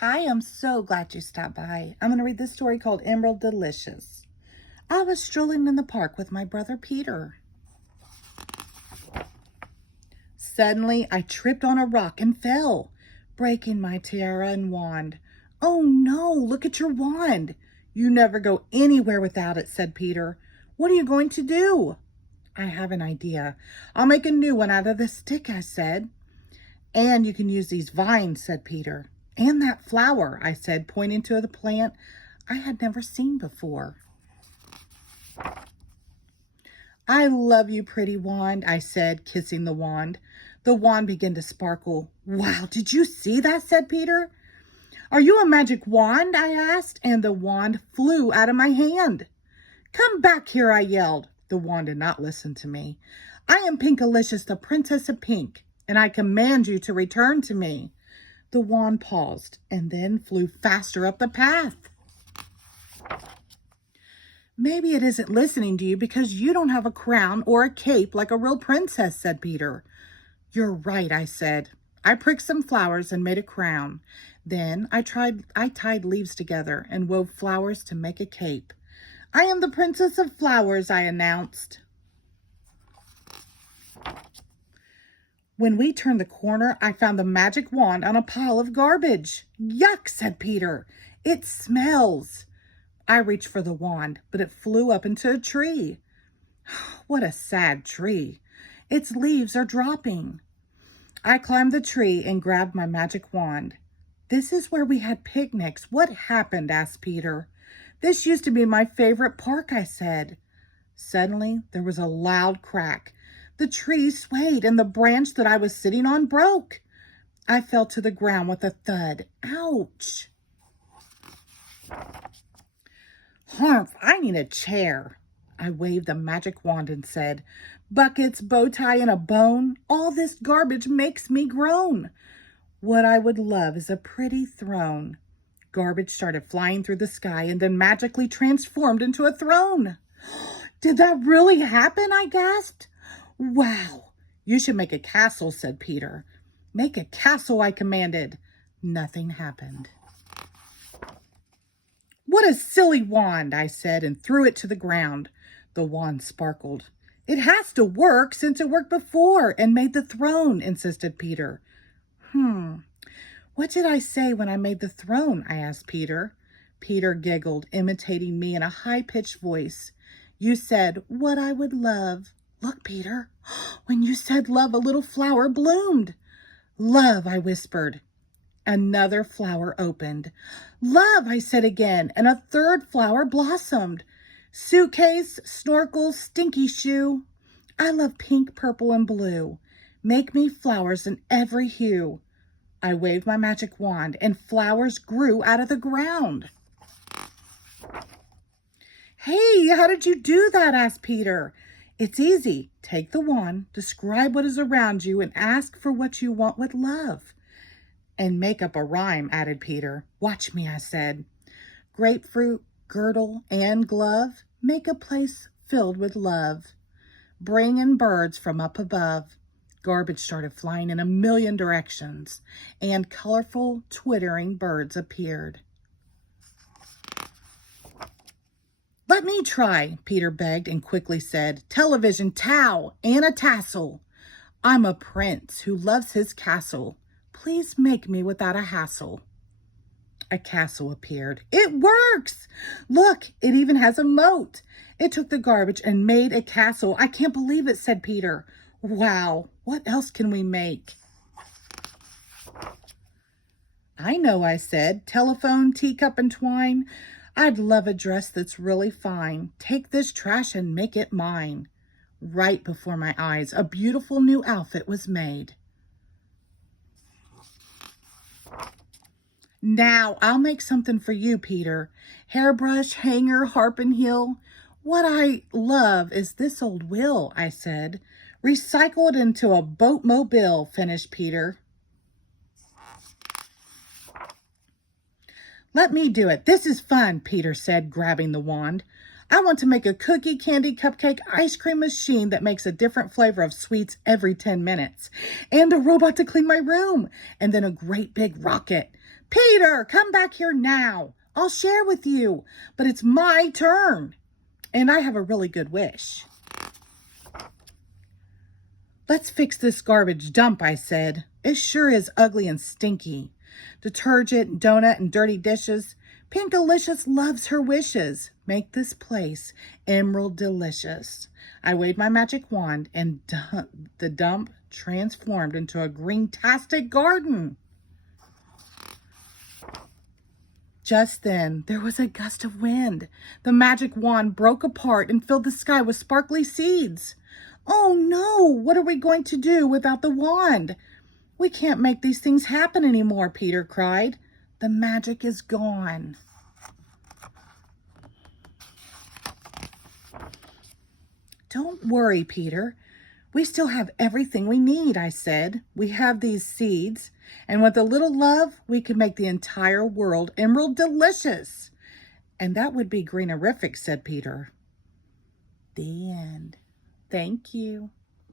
Hi, I'm so glad you stopped by. I'm going to read this story called Emeraldalicious. I was strolling in the park with my brother Peter. Suddenly, I tripped on a rock and fell, breaking my tiara and wand. Oh no, look at your wand. You never go anywhere without it, said Peter. What are you going to do? I have an idea. I'll make a new one out of the stick, I said. And you can use these vines, said Peter. And that flower, I said, pointing to the plant I had never seen before. I love you, pretty wand, I said, kissing the wand. The wand began to sparkle. Wow, did you see that, said Peter. Are you a magic wand, I asked, and the wand flew out of my hand. Come back here, I yelled. The wand did not listen to me. I am Pinkalicious, the Princess of Pink, and I command you to return to me. The wand paused and then flew faster up the path. Maybe it isn't listening to you because you don't have a crown or a cape like a real princess, said Peter. You're right, I said. I pricked some flowers and made a crown. Then I tied leaves together and wove flowers to make a cape. I am the Princess of Flowers, I announced. When we turned the corner, I found the magic wand on a pile of garbage. Yuck, said Peter. It smells. I reached for the wand, but it flew up into a tree. What a sad tree. Its leaves are dropping. I climbed the tree and grabbed my magic wand. This is where we had picnics. What happened? Asked Peter. This used to be my favorite park, I said. Suddenly, there was a loud crack. The tree swayed and the branch that I was sitting on broke. I fell to the ground with a thud. Ouch! Humph, I need a chair. I waved the magic wand and said, buckets, bow tie, and a bone. All this garbage makes me groan. What I would love is a pretty throne. Garbage started flying through the sky and then magically transformed into a throne. Did that really happen? I gasped. Wow, you should make a castle, said Peter. Make a castle, I commanded. Nothing happened. What a silly wand, I said, and threw it to the ground. The wand sparkled. It has to work since it worked before and made the throne, insisted Peter. What did I say when I made the throne? I asked Peter. Peter giggled, imitating me in a high-pitched voice. You said, what I would love. Look, Peter, when you said love, a little flower bloomed. Love, I whispered. Another flower opened. Love, I said again, and a third flower blossomed. Suitcase, snorkel, stinky shoe. I love pink, purple, and blue. Make me flowers in every hue. I waved my magic wand, and flowers grew out of the ground. Hey, how did you do that? Asked Peter. It's easy. Take the wand, describe what is around you, and ask for what you want with love. And make up a rhyme, added Peter. Watch me, I said. Grapefruit, girdle, and glove, make a place filled with love. Bring in birds from up above. Garbage started flying in a million directions, and colorful, twittering birds appeared. Let me try, Peter begged and quickly said, television, towel, and a tassel. I'm a prince who loves his castle. Please make me without a hassle. A castle appeared. It works! Look, it even has a moat. It took the garbage and made a castle. I can't believe it, said Peter. Wow, what else can we make? I know, I said. Telephone, teacup, and twine. I'd love a dress that's really fine. Take this trash and make it mine. Right before my eyes, a beautiful new outfit was made. Now I'll make something for you, Peter. Hairbrush, hanger, harp and heel. What I love is this old wheel, I said. Recycle it into a boatmobile, finished Peter. Let me do it. This is fun, Peter said, grabbing the wand. I want to make a cookie, candy, cupcake, ice cream machine that makes a different flavor of sweets every 10 minutes. And a robot to clean my room. And then a great big rocket. Peter, come back here now. I'll share with you, but it's my turn. And I have a really good wish. Let's fix this garbage dump, I said. It sure is ugly and stinky. Detergent, donut, and dirty dishes. Pinkalicious loves her wishes. Make this place Emeraldalicious. I waved my magic wand and the dump transformed into a green-tastic garden. Just then, there was a gust of wind. The magic wand broke apart and filled the sky with sparkly seeds. Oh no, what are we going to do without the wand? We can't make these things happen anymore, Peter cried. The magic is gone. Don't worry, Peter. We still have everything we need, I said. We have these seeds, and with a little love, we could make the entire world Emeraldalicious. And that would be greenerific, said Peter. The end. Thank you.